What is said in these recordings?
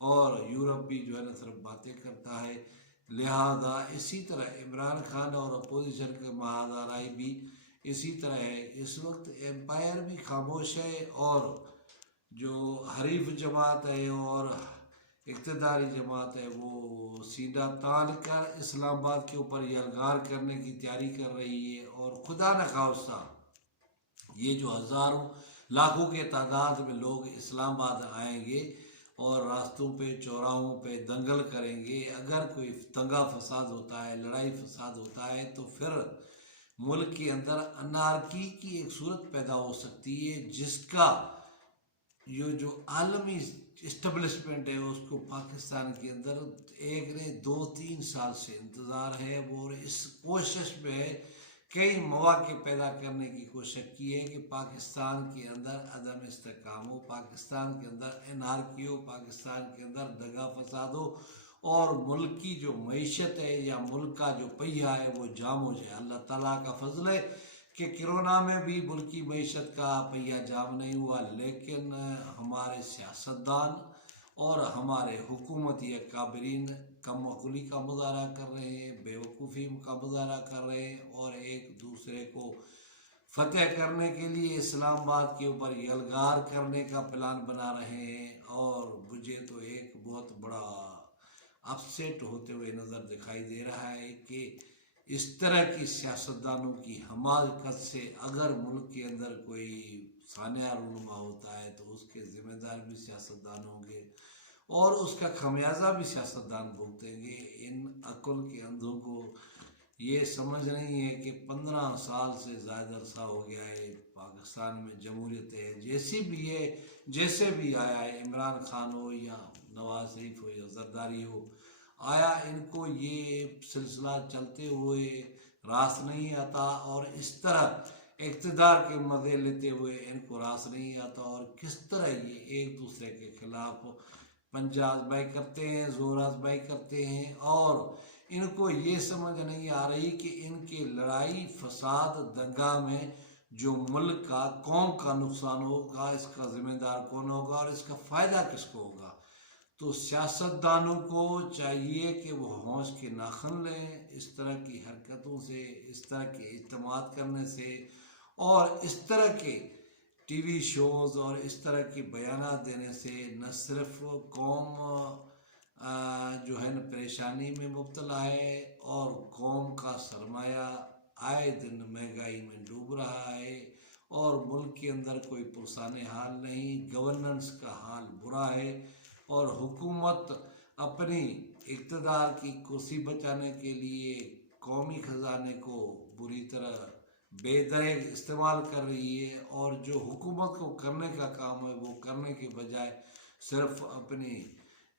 اور یورپ بھی جو ہے نا صرف باتیں کرتا ہے. لہذا اسی طرح عمران خان اور اپوزیشن کے مہادارائی بھی اسی طرح ہے. اس وقت امپائر بھی خاموش ہے اور جو حریف جماعت ہے اور اقتداری جماعت ہے وہ سینہ تان کر اسلام آباد کے اوپر یلغار کرنے کی تیاری کر رہی ہے. اور خدا نخواستہ یہ جو ہزاروں لاکھوں کے تعداد میں لوگ اسلام آباد آئیں گے اور راستوں پہ چوراہوں پہ دنگل کریں گے، اگر کوئی دنگا فساد ہوتا ہے، لڑائی فساد ہوتا ہے، تو پھر ملک کے اندر انارکی کی ایک صورت پیدا ہو سکتی ہے، جس کا یہ جو عالمی اسٹیبلشمنٹ ہے اس کو پاکستان کے اندر ایک نے 2-3 سال سے انتظار ہے. وہ اس کوشش میں ہے، کئی مواقع پیدا کرنے کی کوشش کی ہے کہ پاکستان کے اندر عدم استحکام ہو، پاکستان کے اندر انارکی ہو، پاکستان کے اندر دغا فساد ہو اور ملک کی جو معیشت ہے یا ملک کا جو پہیہ ہے وہ جام ہو جائے. اللہ تعالیٰ کا فضل ہے کہ کرونا میں بھی ملکی معیشت کا پہیہ جام نہیں ہوا، لیکن ہمارے سیاستدان اور ہمارے حکومتی اکابرین کم عقلی کا مظاہرہ کر رہے ہیں، بے وقوفی کا مظاہرہ کر رہے ہیں اور ایک دوسرے کو فتح کرنے کے لیے اسلام آباد کے اوپر یلغار کرنے کا پلان بنا رہے ہیں. اور مجھے تو ایک بہت بڑا اپسیٹ ہوتے ہوئے نظر دکھائی دے رہا ہے کہ اس طرح کی سیاستدانوں کی حماقت سے اگر ملک کے اندر کوئی سانحہ رونما ہوتا ہے تو اس کے ذمہ دار بھی سیاستدان ہوں گے اور اس کا خمیازہ بھی سیاستدان بھگتیں گے. ان عقل کے اندھوں کو یہ سمجھ نہیں ہے کہ 15 سال سے زیادہ عرصہ ہو گیا ہے پاکستان میں جمہوریت ہے، جیسے بھی آیا ہے، عمران خان ہو یا نواز شریف ہو یا زرداری ہو، آیا ان کو یہ سلسلہ چلتے ہوئے راس نہیں آتا اور اس طرح اقتدار کے مزے لیتے ہوئے ان کو راس نہیں آتا اور کس طرح یہ ایک دوسرے کے خلاف پنجہ آزمائی کرتے ہیں، زور آزمائی کرتے ہیں. اور ان کو یہ سمجھ نہیں آ رہی کہ ان کے لڑائی فساد دنگا میں جو ملک کا قوم کا نقصان ہوگا اس کا ذمہ دار کون ہوگا اور اس کا فائدہ کس کو ہوگا. تو سیاستدانوں کو چاہیے کہ وہ ہوش کے ناخن لیں اس طرح کی حرکتوں سے، اس طرح کے اجتماعات کرنے سے اور اس طرح کے ٹی وی شوز اور اس طرح کے بیانات دینے سے نہ صرف قوم جو ہے نا پریشانی میں مبتلا ہے اور قوم کا سرمایہ آئے دن مہنگائی میں ڈوب رہا ہے اور ملک کے اندر کوئی پرسان حال نہیں، گورننس کا حال برا ہے اور حکومت اپنی اقتدار کی کرسی بچانے کے لیے قومی خزانے کو بری طرح بے دریغ استعمال کر رہی ہے اور جو حکومت کو کرنے کا کام ہے وہ کرنے کے بجائے صرف اپنی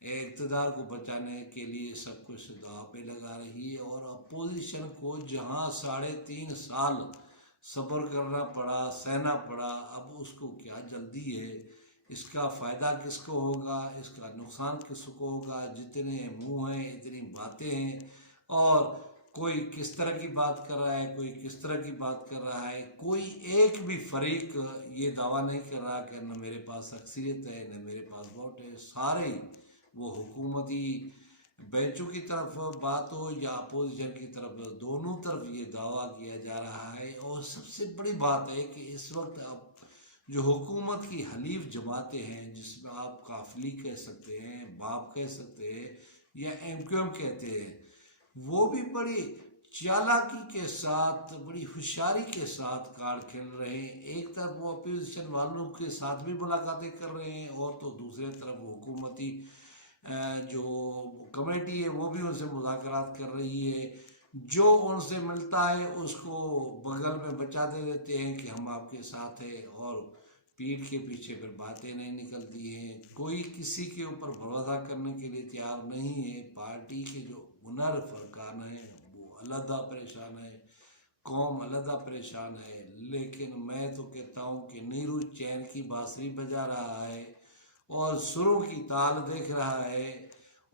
اقتدار کو بچانے کے لیے سب کچھ داؤ پہ لگا رہی ہے. اور اپوزیشن کو جہاں 3.5 سال صبر کرنا پڑا، سہنا پڑا، اب اس کو کیا جلدی ہے، اس کا فائدہ کس کو ہوگا، اس کا نقصان کس کو ہوگا. جتنے منہ ہیں اتنی باتیں ہیں اور کوئی کس طرح کی بات کر رہا ہے، کوئی کس طرح کی بات کر رہا ہے. کوئی ایک بھی فریق یہ دعویٰ نہیں کر رہا کہ نہ میرے پاس اکثریت ہے نہ میرے پاس ووٹ ہے. سارے وہ حکومتی بینچوں کی طرف بات ہو یا اپوزیشن کی طرف، دونوں طرف یہ دعویٰ کیا جا رہا ہے. اور سب سے بڑی بات ہے کہ اس وقت اب جو حکومت کی حلیف جماعتیں ہیں، جس میں آپ کافلی کہہ سکتے ہیں، باپ کہہ سکتے ہیں یا ایم کیو ایم کہتے ہیں، وہ بھی بڑی چالاکی کے ساتھ، بڑی ہوشیاری کے ساتھ کارڈ کھیل رہے ہیں. ایک طرف وہ اپوزیشن والوں کے ساتھ بھی ملاقاتیں کر رہے ہیں اور تو دوسرے طرف حکومتی جو کمیٹی ہے وہ بھی ان سے مذاکرات کر رہی ہے. جو ان سے ملتا ہے اس کو بغل میں بچاتے دیتے ہیں کہ ہم آپ کے ساتھ ہیں اور پیٹھ کے پیچھے پھر باتیں نہیں نکلتی ہیں. کوئی کسی کے اوپر بھروسہ کرنے کے لیے تیار نہیں ہے. پارٹی کے جو ہنر فرقان ہیں وہ علیحدہ پریشان ہے، قوم علیحدہ پریشان ہے. لیکن میں تو کہتا ہوں کہ نیرو چین کی بانسری بجا رہا ہے اور سروں کی تال دیکھ رہا ہے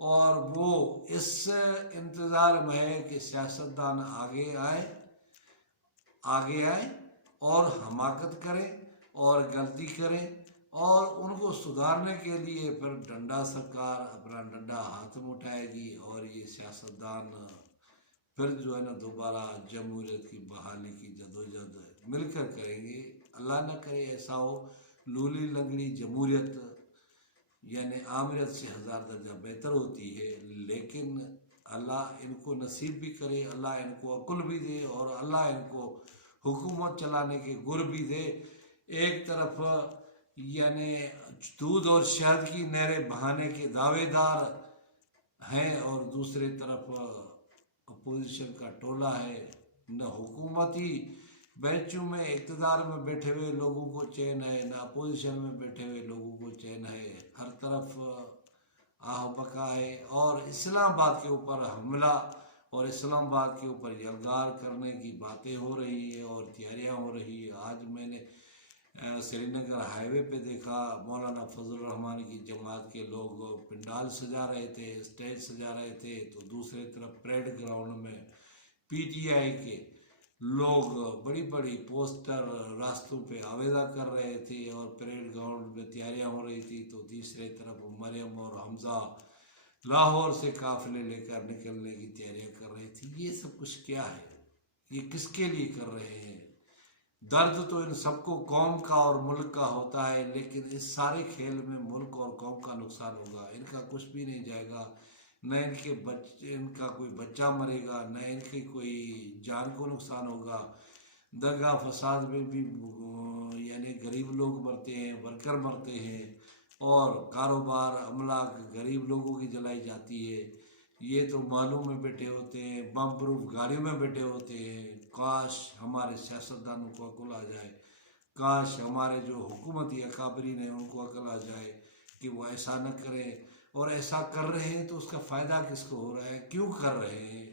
اور وہ اس انتظار میں ہے کہ سیاستدان آگے آئیں اور حماقت کریں اور غلطی کریں اور ان کو سدھارنے کے لیے پھر ڈنڈا سرکار اپنا ڈنڈا ہاتھ میں اٹھائے گی اور یہ سیاستدان پھر جو ہے نا دوبارہ جمہوریت کی بحالی کی جدوجہد مل کر کریں گے۔ اللہ نہ کرے ایسا ہو، لولی لنگڑی جمہوریت یعنی آمریت سے 1000 درجہ بہتر ہوتی ہے، لیکن اللہ ان کو نصیب بھی کرے، اللہ ان کو عقل بھی دے اور اللہ ان کو حکومت چلانے کے گر بھی دے۔ ایک طرف یعنی دودھ اور شہد کی نہریں بہانے کے دعوے دار ہیں اور دوسرے طرف اپوزیشن کا ٹولہ ہے، نہ حکومتی بینچوں میں اقتدار میں بیٹھے ہوئے لوگوں کو چین ہے، نہ اپوزیشن میں بیٹھے ہوئے لوگوں کو چین ہے، ہر طرف آہ بکا ہے اور اسلام آباد کے اوپر حملہ اور اسلام آباد کے اوپر یلغار کرنے کی باتیں ہو رہی ہیں اور تیاریاں ہو رہی ہیں۔ آج میں نے سری نگر ہائی وے پہ دیکھا، مولانا فضل الرحمان کی جماعت کے لوگ پنڈال سجا رہے تھے، اسٹیج سجا رہے تھے، تو دوسرے طرف پریڈ گراؤنڈ میں پی ٹی آئی کے لوگ بڑی بڑی پوسٹر راستوں پہ آویزہ کر رہے تھے اور پریڈ گراؤنڈ میں تیاریاں ہو رہی تھی، تو تیسرے طرف مریم اور حمزہ لاہور سے قافلے لے کر نکلنے کی تیاریاں کر رہے تھے۔ یہ سب کچھ کیا ہے؟ یہ کس کے لیے کر رہے ہیں؟ درد تو ان سب کو قوم کا اور ملک کا ہوتا ہے، لیکن اس سارے کھیل میں ملک اور قوم کا نقصان ہوگا، ان کا کچھ بھی نہیں جائے گا، نہ ان کا کوئی بچہ مرے گا، نہ ان کی کوئی جان کو نقصان ہوگا۔ دنگا فساد میں بھی یعنی غریب لوگ مرتے ہیں، ورکر مرتے ہیں اور کاروبار املاک غریب لوگوں کی جلائی جاتی ہے۔ یہ تو مالوں میں بیٹھے ہوتے ہیں، بم پروف گاڑیوں میں بیٹھے ہوتے ہیں۔ کاش ہمارے سیاستدانوں کو عقل آ جائے، کاش ہمارے جو حکومتی اکابرین ہیں ان کو عقل آ جائے کہ وہ ایسا نہ کریں، اور ایسا کر رہے ہیں تو اس کا فائدہ کس کو ہو رہا ہے، کیوں کر رہے ہیں؟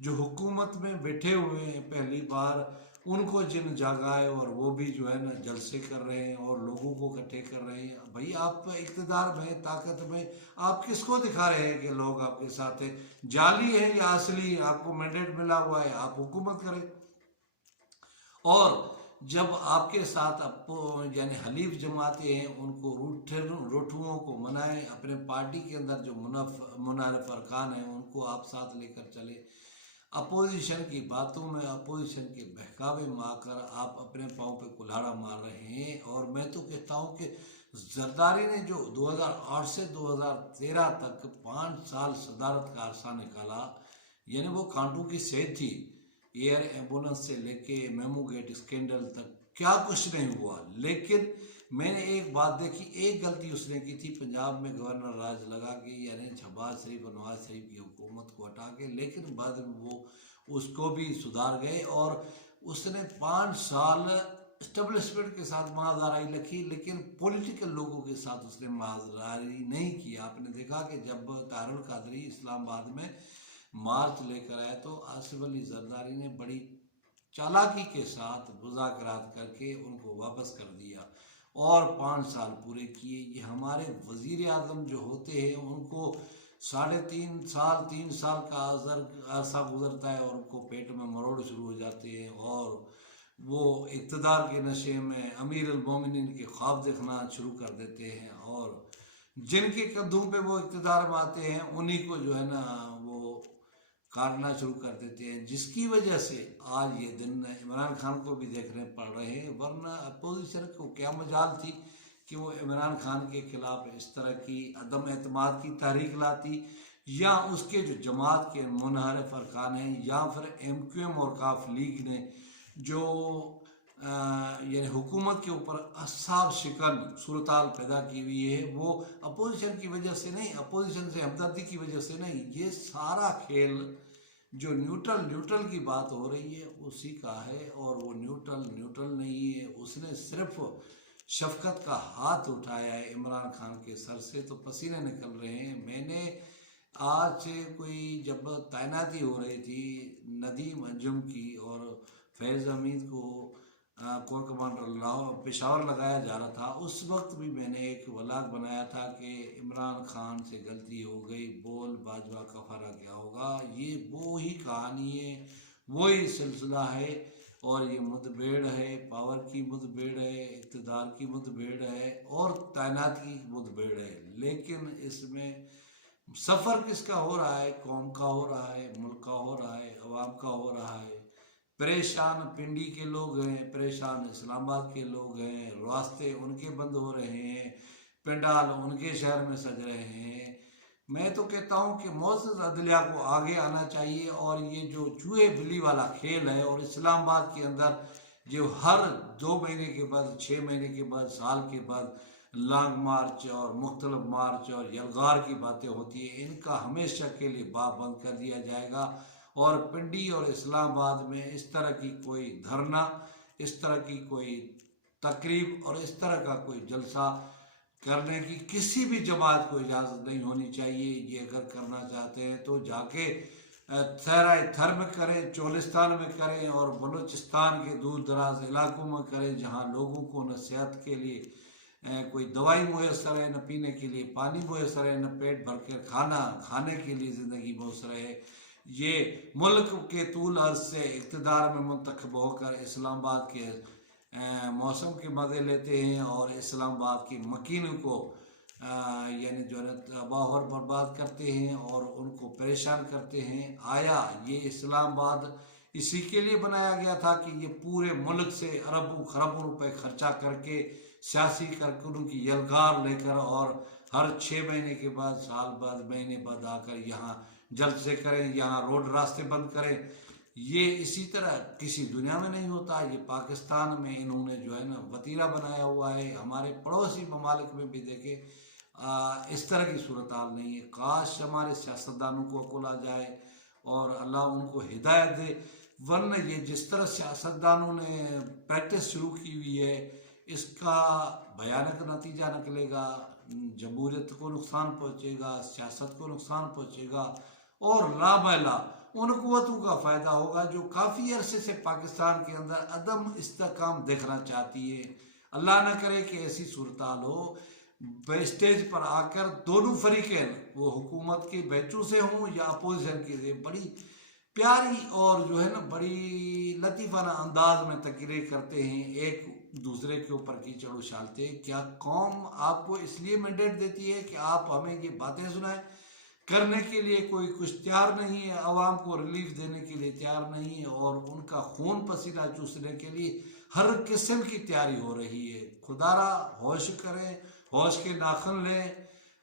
جو حکومت میں بیٹھے ہوئے ہیں پہلی بار، ان کو جن جاگا ہے اور وہ بھی جو ہے نا جلسے کر رہے ہیں اور لوگوں کو اکٹھے کر رہے ہیں۔ بھائی آپ اقتدار میں، طاقت میں، آپ کس کو دکھا رہے ہیں کہ لوگ آپ کے ساتھ ہیں؟ جعلی ہیں یا اصلی ہیں؟ آپ کو مینڈیٹ ملا ہوا ہے، آپ حکومت کریں۔ اور جب آپ کے ساتھ یعنی حلیف جماعتیں ہیں، ان کو روٹھوؤں کو منائیں، اپنے پارٹی کے اندر جو منحرف ارکان ہیں ان کو آپ ساتھ لے کر چلیں۔ اپوزیشن کی باتوں میں، اپوزیشن کے بہکاوے میں آ کر آپ اپنے پاؤں پہ کلہاڑا مار رہے ہیں۔ اور میں تو کہتا ہوں کہ زرداری نے جو 2008 سے 2013 تک 5 سال صدارت کا عرصہ نکالا، یعنی وہ کانٹوں کی صحت تھی، ایئر ایمبولنس سے لے کے میمو گیٹ اسکینڈل تک کیا کچھ نہیں ہوا۔ لیکن میں نے ایک بات دیکھی، ایک غلطی اس نے کی تھی، پنجاب میں گورنر راج لگا کے یعنی شہباز شریف اور نواز شریف کی حکومت کو ہٹا کے، لیکن بعد میں وہ اس کو بھی سدھار گئے اور اس نے 5 سال اسٹیبلشمنٹ کے ساتھ ماہداری رکھی، لیکن پولیٹیکل لوگوں کے ساتھ اس نے ماہداری نہیں کی۔ آپ نے دیکھا کہ جب طاہر القادری اسلام آباد میں مارچ لے کر آئے تو آصف علی زرداری نے بڑی چالاکی کے ساتھ مذاکرات کر کے ان کو واپس کر دیا اور 5 سال پورے کیے۔ یہ ہمارے وزیر اعظم جو ہوتے ہیں ان کو 3.5 سال 3 سال کا عرصہ گزرتا ہے اور ان کو پیٹ میں مروڑ شروع ہو جاتے ہیں اور وہ اقتدار کے نشے میں امیر المومنین کے خواب دیکھنا شروع کر دیتے ہیں، اور جن کے قدوں پہ وہ اقتدار میں آتے ہیں انہی کو جو ہے نا وہ کاٹنا شروع کر دیتے ہیں، جس کی وجہ سے آج یہ دن عمران خان کو بھی دیکھنے پڑ رہے ہیں۔ ورنہ اپوزیشن کو کیا مجال تھی کہ وہ عمران خان کے خلاف اس طرح کی عدم اعتماد کی تحریک لاتی، یا اس کے جو جماعت کے منحرف ارکان ہیں یا پھر ایم کیو ایم اور کاف لیگ نے جو یعنی حکومت کے اوپر اعصاب شکن صورتحال پیدا کی ہوئی ہے، وہ اپوزیشن کی وجہ سے نہیں، اپوزیشن سے ہمدردی کی وجہ سے نہیں، یہ سارا کھیل جو نیوٹرل کی بات ہو رہی ہے اسی کا ہے، اور وہ نیوٹرل نہیں ہے۔ اس نے صرف شفقت کا ہاتھ اٹھایا ہے عمران خان کے سر سے تو پسینے نکل رہے ہیں۔ میں نے آج سے کوئی جب تعیناتی ہو رہی تھی ندیم انجم کی اور فیض حمید کو کور کمانڈر پشاور لگایا جا رہا تھا، اس وقت بھی میں نے ایک ولاگ بنایا تھا کہ عمران خان سے غلطی ہو گئی، بول باجوہ کا فرا کیا ہوگا۔ یہ وہی کہانی ہے، وہی سلسلہ ہے۔ اور یہ مدبھیڑ ہے، پاور کی مدبھیڑ ہے، اقتدار کی مدبھیڑ ہے اور تعیناتی کی مدبھیڑ ہے، لیکن اس میں سفر کس کا ہو رہا ہے؟ قوم کا ہو رہا ہے، ملک کا ہو رہا ہے، عوام کا ہو رہا ہے۔ پریشان پنڈی کے لوگ ہیں، پریشان اسلام آباد کے لوگ ہیں، راستے ان کے بند ہو رہے ہیں، پنڈال ان کے شہر میں سج رہے ہیں۔ میں تو کہتا ہوں کہ معزز عدلیہ کو آگے آنا چاہیے، اور یہ جو چوہے بلی والا کھیل ہے، اور اسلام آباد کے اندر جو ہر 2 مہینے کے بعد، 6 مہینے کے بعد، سال کے بعد لانگ مارچ اور مختلف مارچ اور یلغار کی باتیں ہوتی ہیں، ان کا ہمیشہ کے لیے باب بند کر دیا جائے گا۔ اور پنڈی اور اسلام آباد میں اس طرح کی کوئی دھرنا، اس طرح کی کوئی تقریب اور اس طرح کا کوئی جلسہ کرنے کی کسی بھی جماعت کو اجازت نہیں ہونی چاہیے۔ یہ اگر کرنا چاہتے ہیں تو جا کے صحرائے تھر میں کریں، چولستان میں کریں، اور بلوچستان کے دور دراز علاقوں میں کریں، جہاں لوگوں کو نہ صحت کے لیے کوئی دوائی میسر ہے، نہ پینے کے لیے پانی میسر ہے، نہ پیٹ بھر کر کھانے کے لیے زندگی میسر ہے۔ یہ ملک کے طول عرض سے اقتدار میں منتخب ہو کر اسلام آباد کے موسم کے مزے لیتے ہیں، اور اسلام آباد کی مکینوں کو یعنی جو ہے تباہ اور برباد کرتے ہیں اور ان کو پریشان کرتے ہیں۔ آیا یہ اسلام آباد اسی کے لیے بنایا گیا تھا کہ یہ پورے ملک سے اربوں خربوں روپے خرچہ کر کے سیاسی کارکنوں کی یلغار لے کر، اور ہر 6 مہینے کے بعد، سال بعد، مہینے بعد آ کر یہاں جلسے کریں، یہاں روڈ راستے بند کریں؟ یہ اسی طرح کسی دنیا میں نہیں ہوتا۔ یہ پاکستان میں انہوں نے جو ہے نا وتیرہ بنایا ہوا ہے۔ ہمارے پڑوسی ممالک میں بھی دیکھیں اس طرح کی صورتحال نہیں ہے۔ کاش ہمارے سیاستدانوں کو عقل آ جائے اور اللہ ان کو ہدایت دے، ورنہ یہ جس طرح سیاستدانوں نے پریکٹس شروع کی ہوئی ہے، اس کا بھیانک نتیجہ نکلے گا۔ جمہوریت کو نقصان پہنچے گا، سیاست کو نقصان پہنچے گا، اور لا محالہ ان قوتوں کا فائدہ ہوگا جو کافی عرصے سے پاکستان کے اندر عدم استحکام دیکھنا چاہتی ہے۔ اللہ نہ کرے کہ ایسی صورتحال ہو، اسٹیج پر آ کر دونوں فریقین، وہ حکومت کے بیچوں سے ہوں یا اپوزیشن کے سے، بڑی پیاری اور جو ہے نا بڑی لطیفانہ انداز میں تقریر کرتے ہیں، ایک دوسرے کے اوپر کیچڑ اچھالتے ہیں۔ کیا قوم آپ کو اس لیے مینڈیٹ دیتی ہے کہ آپ ہمیں یہ باتیں سنائیں؟ کرنے کے لیے کوئی کچھ تیار نہیں ہے، عوام کو ریلیف دینے کے لیے تیار نہیں ہے، اور ان کا خون پسینہ چوسنے کے لیے ہر قسم کی تیاری ہو رہی ہے۔ خدا را ہوش کریں، ہوش کے ناخن لیں۔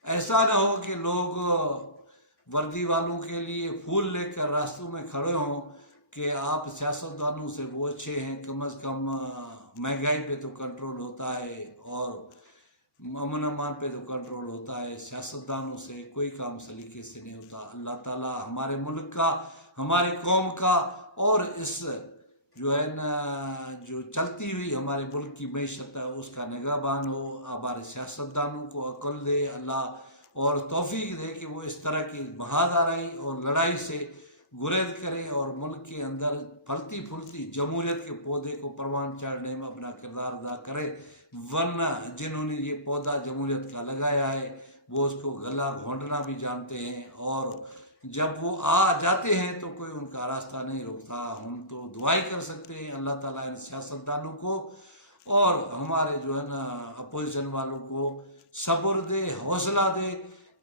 ایسا نہ ہو کہ لوگ وردی والوں کے لیے پھول لے کر راستوں میں کھڑے ہوں کہ آپ سیاستدانوں سے وہ اچھے ہیں، کم از کم مہنگائی پہ تو کنٹرول ہوتا ہے، اور امن امان پہ تو کنٹرول ہوتا ہے، سیاستدانوں سے کوئی کام سلیقے سے نہیں ہوتا۔ اللہ تعالیٰ ہمارے ملک کا، ہماری قوم کا، اور اس جو ہے نا جو چلتی ہوئی ہمارے ملک کی معیشت ہے اس کا نگہبان ہو۔ ہمارے سیاستدانوں کو عقل دے اللہ، اور توفیق دے کہ وہ اس طرح کی بہادرائی اور لڑائی سے گریز کرے، اور ملک کے اندر پھلتی پھولتی جمہوریت کے پودے کو پروان چڑھنے میں اپنا کردار ادا کرے، ورنہ جنہوں نے یہ پودا جمہوریت کا لگایا ہے وہ اس کو گلا گھونٹنا بھی جانتے ہیں، اور جب وہ آ جاتے ہیں تو کوئی ان کا راستہ نہیں روکتا۔ ہم تو دعائی کر سکتے ہیں اللہ تعالیٰ ان سیاستدانوں کو اور ہمارے جو ہے نا اپوزیشن والوں کو صبر دے، حوصلہ دے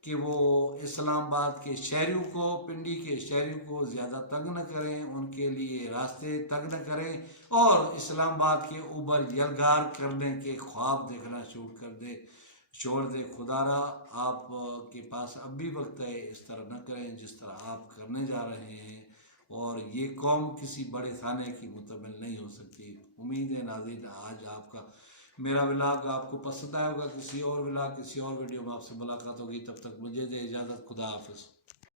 کہ وہ اسلام آباد کے شہریوں کو، پنڈی کے شہریوں کو زیادہ تنگ نہ کریں، ان کے لیے راستے تنگ نہ کریں، اور اسلام آباد کے اوپر یلغار کرنے کے خواب دیکھنا چھوڑ دے۔ خدا را آپ کے پاس اب بھی وقت ہے، اس طرح نہ کریں جس طرح آپ کرنے جا رہے ہیں، اور یہ قوم کسی بڑے تھانے کی متمل نہیں ہو سکتی۔ امید ہے ناظرین آج آپ کا میرا ولاگ آپ کو پسند آئے ہوگا۔ کسی اور ولاگ، کسی اور ویڈیو میں آپ سے ملاقات ہوگی، تب تک مجھے دے اجازت۔ خدا حافظ۔